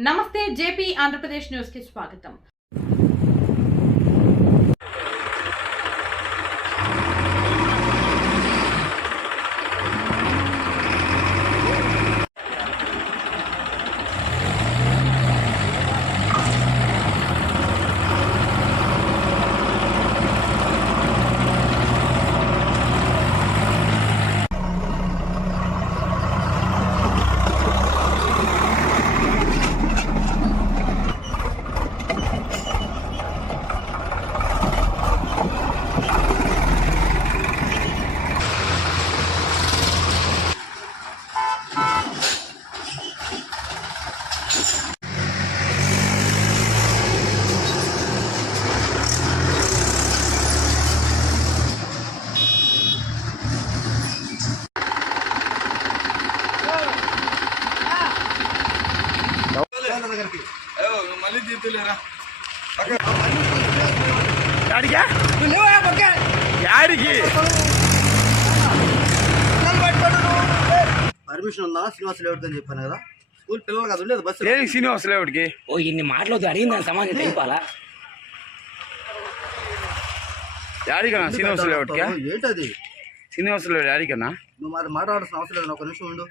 నమస్తే జేపీ ఆంధ్రప్రదేశ్ న్యూస్కి స్వాగతం. మళ్ళీ తీర్తులేరా యాడికా? యాడికి? పర్మిషన్ ఉందా? శ్రీనివాస లేవుడు అని చెప్పాను కదా. స్కూల్ పిల్లలు కదా ఉండేది బస్సు దేనికి శ్రీనివాస లేవుడికి ఓ ఇన్ని మాటలు అడిగిన దాని సమాధానం తెలిపాలా? యాడికన్నా శ్రీనివాస లేవుడికి ఏంటది? శ్రీనివాస లేవుడు యాడికన్నా? నువ్వు మాది మాట్లాడాల్సిన అవసరం లేదు. ఒక నిమిషం ఉండు.